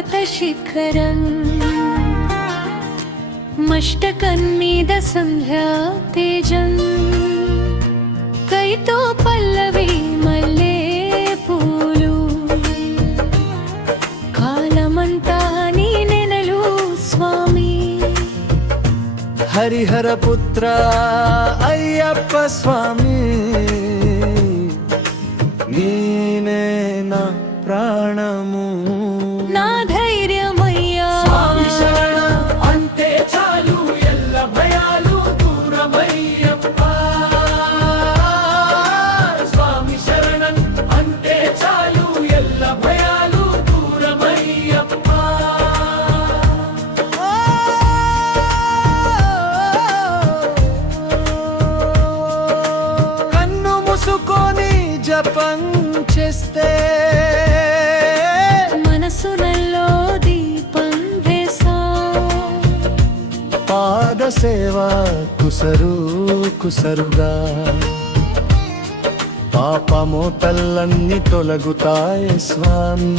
పర్వతశిఖరం మష్టకన్మీద సంధ్యా తేజం కైతో పల్లవి మల్లె పూలు కాలమంతా నీ నెనలు స్వామి హరిహర పుత్ర అయ్యప్ప స్వామి నీనే నా ప్రాణము నా ధైర్యమయ్యా అంటే చాలు ఎల్ల భయాలు దూరమయ్యప్ప స్వామి శరణం అంటే చాలు ఎల్ల భయాలు దూరమయ్యప్ప కన్ను మూసుకొని జపం చేస్తే మనసులలో దీపం వేసా పాద సేవ కుసరు కుసరుగా పాపమోతల్లన్నీ తొలగుతాయి స్వామి